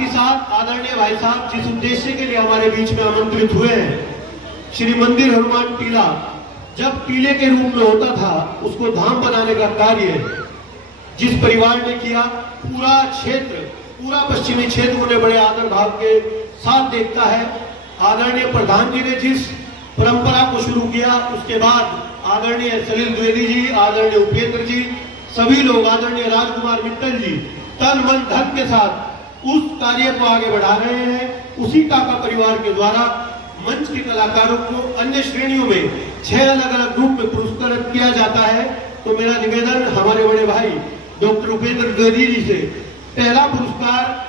साथ ही साथ आदरणीय भाई साहब जिस उद्देश्य के लिए हमारे बीच में आमंत्रित हुए हैं, श्री मंदिर हनुमान टीला जब टीले के रूप में होता था, उसको धाम बनाने का कार्य जिस परिवार ने किया, पूरा क्षेत्र, पूरा पश्चिमी क्षेत्र उन्हें बड़े आदर भाव के साथ देखता है। आदरणीय प्रधान जी ने जिस परंपरा को शुरू किया, उसके बाद आदरणीय सलिल द्विवेदी जी, आदरणीय उपेंद्र जी, सभी लोग, आदरणीय राजकुमार मित्तल जी तन मन धन के साथ उस कार्य को आगे बढ़ा रहे हैं। उसी काका परिवार के द्वारा मंच के कलाकारों को अन्य श्रेणियों में 6 अलग अलग ग्रुप में पुरस्कृत किया जाता है। तो मेरा निवेदन हमारे बड़े भाई डॉक्टर उपेंद्र द्विवेदी जी से, पहला पुरस्कार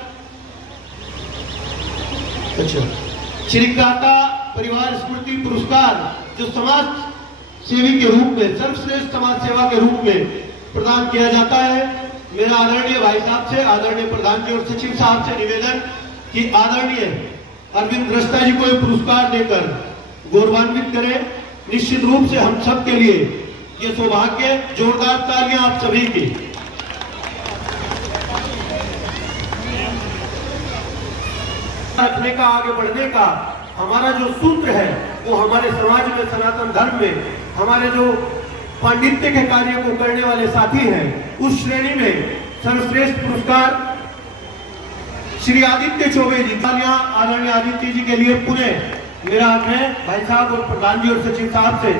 श्री काका परिवार स्मृति पुरस्कार जो समाज सेवी के रूप में, सर्वश्रेष्ठ समाज सेवा के रूप में प्रदान किया जाता है। मेरा आदरणीय भाई साहब से, आदरणीय प्रधान जी और सचिव साहब से निवेदन कि आदरणीय अरविंद दृष्टा जी को एक पुरस्कार देकर गौरवान्वित करें। निश्चित रूप से हम सब के लिए ये सौभाग्य, जोरदार तालियां आप सभी की। रखने का, आगे बढ़ने का हमारा जो सूत्र है वो हमारे समाज में, सनातन धर्म में हमारे जो पांडित्य के कार्य को करने वाले साथी हैं, उस श्रेणी में सर्वश्रेष्ठ पुरस्कार श्री आदित्य चौबे जी। आदरणीय आदित्य जी के लिए पुनः मेरा आग्रह भाई साहब और प्रधान जी और सचिव साहब से,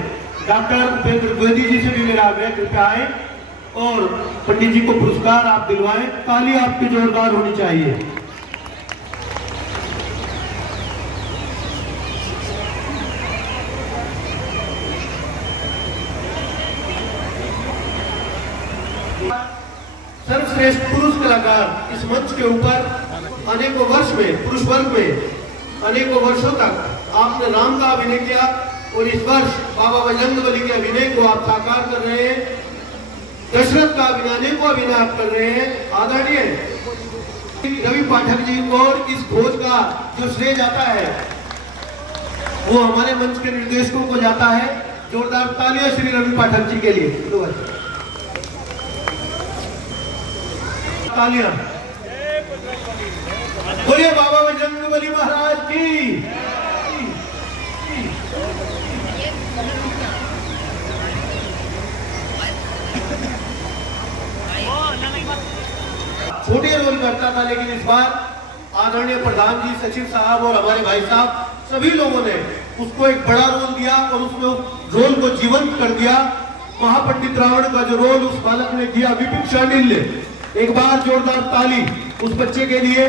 डॉक्टर उपेंद्र द्विवेदी जी से भी मेरा आग्रह, कृपया आए और पंडित जी को पुरस्कार आप दिलवाएं। ताली आपकी जोरदार होनी चाहिए। सर्वश्रेष्ठ पुरुष कलाकार इस मंच के ऊपर अनेकों वर्ष में, पुरुष वर्ग में अनेकों वर्षों तक आपने राम का अभिनय किया और इस वर्ष बाबा बजरंगबली के अभिनय को आप साकार कर रहे हैं। दशरथ का अभिनय आप कर रहे हैं। आदरणीय रवि पाठक जी को इस खोज का जो श्रेय जाता है वो हमारे मंच के निर्देशकों को जाता है। जोरदार तालियां श्री रवि पाठक जी के लिए। तालियां बोलिए बाबा बजरंगबली महाराज की। छोटे रोल करता था, लेकिन इस बार आदरणीय प्रधान जी, सचिव साहब और हमारे भाई साहब सभी लोगों ने उसको एक बड़ा रोल दिया और उसमें रोल को जीवंत कर दिया। महापंडित रावण का जो रोल उस बालक ने किया, विपिन शांडिल्य, एक बार जोरदार ताली उस बच्चे के लिए।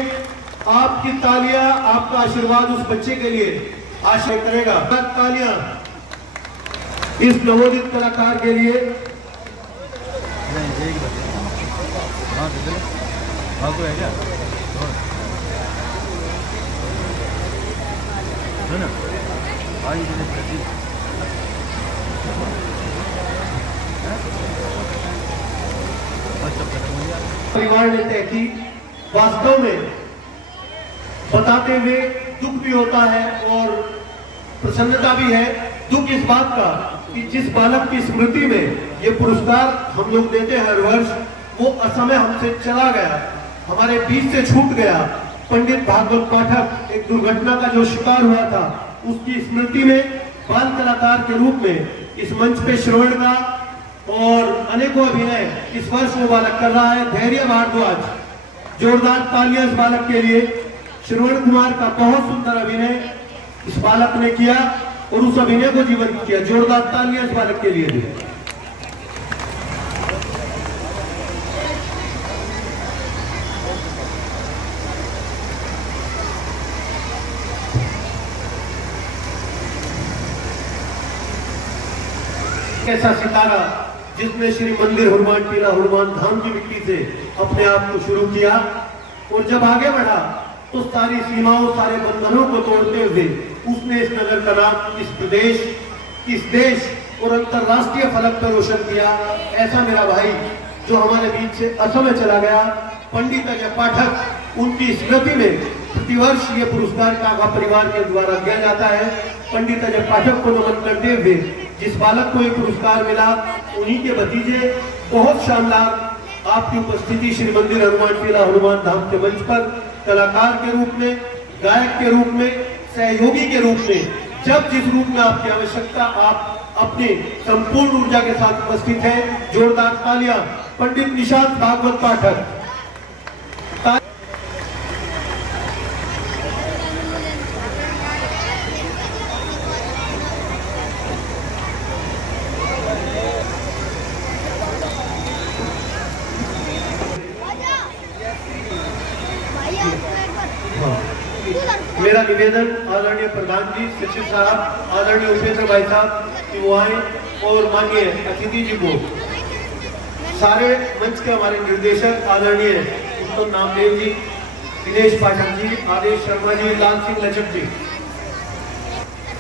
आपकी तालियां, आपका आशीर्वाद उस बच्चे के लिए आशय करेगा। तालियां इस नवोदित कलाकार के लिए। परिवार ने तय की, वास्तव में बताते हुए दुख भी होता है और प्रसन्नता भी है। दुख इस बात का कि जिस बालक की स्मृति में ये पुरस्कार हम लोग देते हैं हर वर्ष, वो असमय हमसे चला गया, हमारे बीच से छूट गया। पंडित भागवत पाठक एक दुर्घटना का जो शिकार हुआ था, उसकी स्मृति में बाल कलाकार के रूप में इस मंच पे श्रवण का और अनेकों अभिनय इस वर्ष वो बालक कर रहा है। धैर्य भारद्वाज, जोरदार तालियां इस बालक के लिए। श्रवण कुमार का बहुत सुंदर अभिनय इस बालक ने किया और उस अभिनय को जीवंत किया। जोरदार तालियां इस बालक के लिए भी। ऐसा सितारा जिसने श्री मंदिर हनुमान टीला, हनुमान धाम की मिट्टी से अपने आप को शुरू किया और जब आगे बढ़ा तो सारी सीमाओं, सारे बंधनों को तोड़ते हुए उसने इस नगर का नाम, इस प्रदेश, इस देश और अंतरराष्ट्रीय फलक पर रोशन किया। ऐसा मेरा भाई जो हमारे बीच से असमय चला गया, पंडित अजय पाठक, उनकी स्मृति में प्रतिवर्ष ये पुरस्कार काका परिवार के द्वारा दिया जाता है। पंडित अजय पाठक को नमन करते हुए जिस बालक को ये पुरस्कार मिला, उन्हीं के भतीजे, बहुत शानदार आपकी उपस्थिति श्री मंदिर हनुमान टीला, हनुमान धाम के मंच पर कलाकार के रूप में, गायक के रूप में, सहयोगी के रूप में, जब जिस रूप में आपकी आवश्यकता, आप अपनी संपूर्ण ऊर्जा के साथ उपस्थित हैं। जोरदार तालियां पंडित निशांत भागवत पाठक। मेरा निवेदन आदरणीय प्रधान जी, सचिव साहब, आदरणीय उपेंद्र भाई साहब की वो आए और माननीय अतिथि जी को, सारे मंच के हमारे निर्देशक आदरणीय उत्तम नामदेव जी, दिनेश पाठक जी, आदेश शर्मा जी, लाल सिंह लचक जी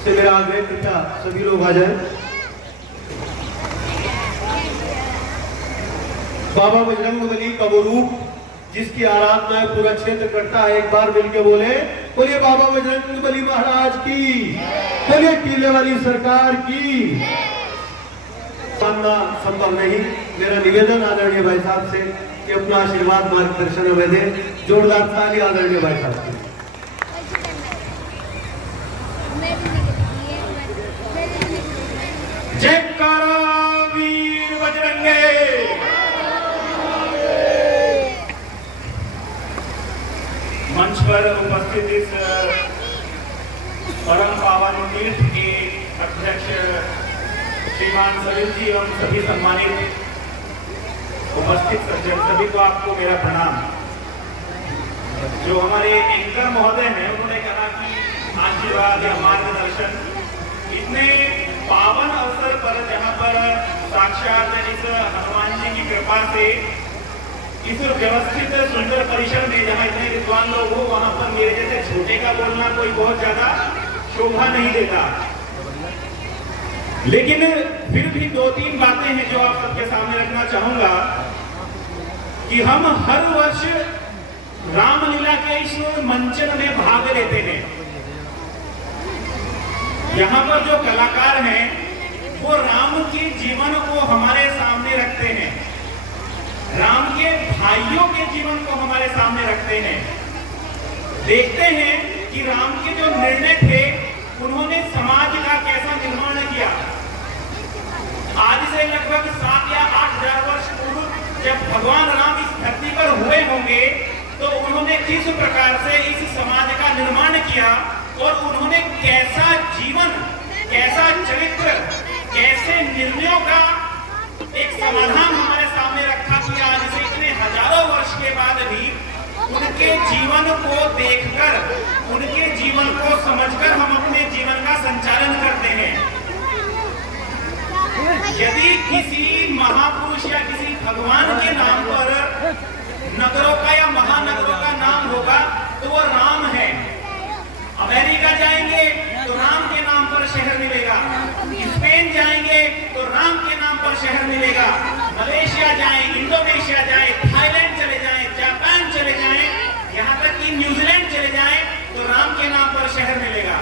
से मेरा आग्रह, कृपया सभी लोग आ जाए। बाबा बजरंगबली का वो रूप जिसकी आराधना पूरा क्षेत्र करता है, एक बार मिलके बोलिए बाबा बजरंगबली महाराज की, बोलिए टीले वाली सरकार की। सामना संभव नहीं। मेरा निवेदन आदरणीय भाई साहब से कि अपना आशीर्वाद मार्गदर्शन हमें दे। जोरदार ताली आदरणीय भाई साहब से। जयकारा वीर बजरंगे। मंच पर उपस्थित इस परम पावन तीर्थ के अध्यक्ष श्रीमान सलीम जी एवं सभी सम्मानित उपस्थित सज्जन सभी को आपको मेरा प्रणाम। जो हमारे एंकर महोदय हैं उन्होंने कहा कि आशीर्वाद या मार्गदर्शन, इतने पावन अवसर पर जहाँ पर साक्षात इस हनुमान जी की कृपा से इस व्यवस्थित सुंदर परिसर में जहाँ इतने विद्वान लोग हो, वहां पर मेरे जैसे छोटे का बोलना कोई बहुत ज्यादा शोभा नहीं देता। लेकिन फिर भी दो तीन बातें हैं जो आप सबके सामने रखना चाहूंगा कि हम हर वर्ष रामलीला के इस मंचन में भाग लेते हैं। यहाँ पर जो कलाकार हैं वो राम के जीवन को हमारे सामने रखते हैं, राम के भाइयों के जीवन को हमारे सामने रखते हैं। देखते हैं कि राम के जो निर्णय थे उन्होंने समाज का कैसा निर्माण किया। आज से लगभग 7 या 8 हजार वर्ष पूर्व जब भगवान राम इस धरती पर हुए होंगे तो उन्होंने किस प्रकार से इस समाज का निर्माण किया और उन्होंने कैसा जीवन, कैसा चरित्र, कैसे निर्णयों का एक समाधान हमारे सामने रखा कि आज से इतने हजारों वर्ष के बाद भी उनके जीवन को देखकर, उनके जीवन को समझकर हम अपने जीवन का संचालन करते हैं। यदि किसी महापुरुष या किसी भगवान के नाम पर नगरों का या महानगरों का नाम होगा तो वो राम है। अमेरिका जाएंगे तो राम के नाम पर शहर मिलेगा, स्पेन जाएंगे तो राम के नाम पर शहर मिलेगा, मलेशिया जाएं, इंडोनेशिया जाएं, थाईलैंड चले जाएं, जापान चले जाएं, यहाँ तक कि न्यूजीलैंड चले जाएं तो राम के नाम पर शहर मिलेगा।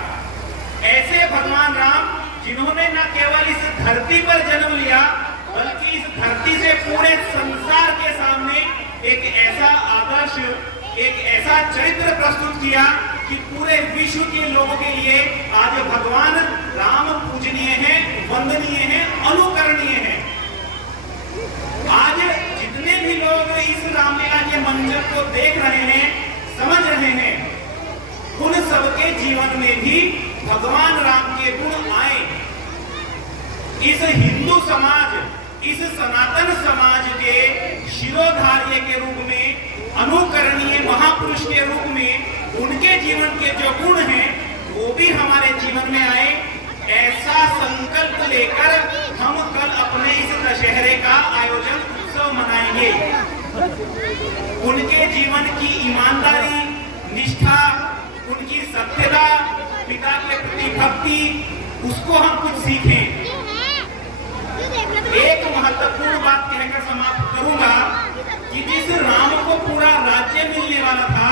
ऐसे भगवान राम जिन्होंने न केवल इस धरती पर जन्म लिया बल्कि इस धरती से पूरे संसार के सामने एक ऐसा आदर्श, एक ऐसा चरित्र प्रस्तुत किया कि पूरे विश्व के लोगों के लिए आज भगवान राम पूजनीय हैं, वंदनीय हैं, अनुकरणीय हैं। आज जितने भी लोग इस रामलीला के मंजर को देख रहे हैं, समझ रहे हैं, उन सबके जीवन में भी भगवान राम के गुण आए। इस हिंदू समाज, इस सनातन समाज के शिरोधार्य के रूप में, अनुकरणीय महापुरुष के रूप में उनके जीवन के जो गुण हैं वो भी हमारे जीवन में आए। ऐसा संकल्प लेकर हम कल अपने इस दशहरे का आयोजन, उत्सव मनाएंगे। उनके जीवन की ईमानदारी, निष्ठा, उनकी सत्यता, पिता के प्रति भक्ति, उसको हम कुछ सीखें। एक महत्वपूर्ण बात कहकर समाप्त करूंगा कि जिस राम को पूरा राज्य मिलने वाला था,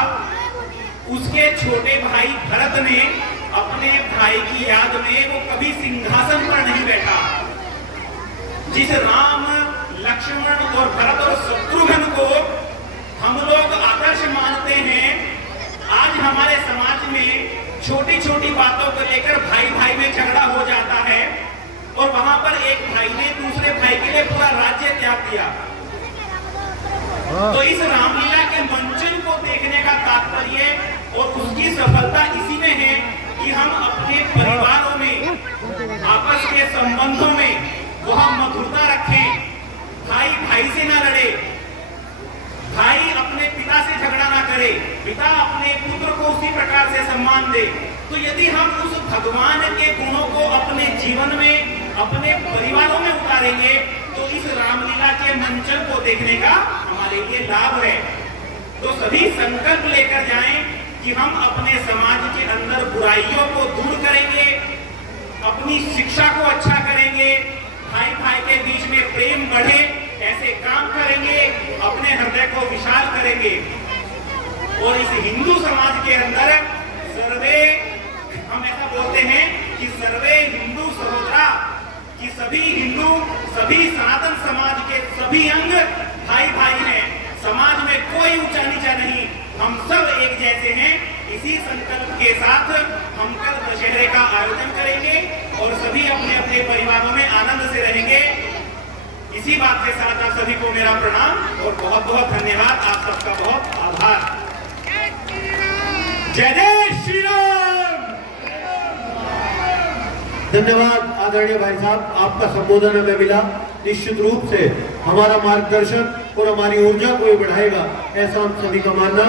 उसके छोटे भाई भरत ने अपने भाई की याद में वो कभी सिंहासन पर नहीं बैठा। जिस राम, लक्ष्मण और भरत और शत्रुघ्न को हम लोग आदर्श मानते हैं, एक भाई ने दूसरे भाई के लिए पूरा राज्य त्याग दिया। तो इस रामलीला के मंचन को देखने का तात्पर्य और उसकी सफलता इसी में है कि हम अपने परिवारों में, आपस के संबंधों में वह मधुरता रखें, भाई भाई से ना लड़े, भाई अपने पिता से झगड़ा ना करे, पिता अपने पुत्र को उसी प्रकार से सम्मान दे। तो यदि हम उस भगवान के गुणों को अपने जीवन में, अपने परिवारों में उतारेंगे तो इस रामलीला के मंचन को देखने का हमारे लिए लाभ है। तो सभी संकल्प लेकर जाएं कि हम अपने समाज के अंदर बुराइयों को दूर करेंगे, अपनी शिक्षा को अच्छा करेंगे, भाई भाई के बीच में प्रेम बढ़े ऐसे काम करेंगे, अपने हृदय को विशाल करेंगे। और इस हिंदू समाज के अंदर सर्वे, हम ऐसा बोलते हैं कि सर्वे हिंदू सहोदरा, कि सभी हिंदू, सभी सनातन समाज के सभी अंग भाई भाई हैं। समाज में कोई ऊंचा नीचा नहीं, हम सब एक जैसे हैं। इसी संकल्प के साथ हम कल दशहरे का आयोजन करेंगे और सभी अपने अपने परिवारों में आनंद से रहेंगे। इसी बात के साथ आप सभी को मेरा प्रणाम और बहुत बहुत धन्यवाद। आप सबका बहुत आभार। जय जय श्री राम। धन्यवाद आदरणीय भाई साहब, आपका संबोधन हमें मिला, निश्चित रूप से हमारा मार्गदर्शन और हमारी ऊर्जा को बढ़ाएगा, ऐसा हम सभी का मानना।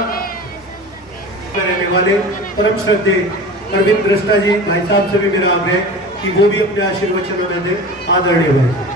रहने वाले परम श्रद्धेय अरविंद दृष्टा जी भाई साहब से भी मेरा आग्रह कि वो भी अपने आशीर्वचन में दें। आदरणीय भाई।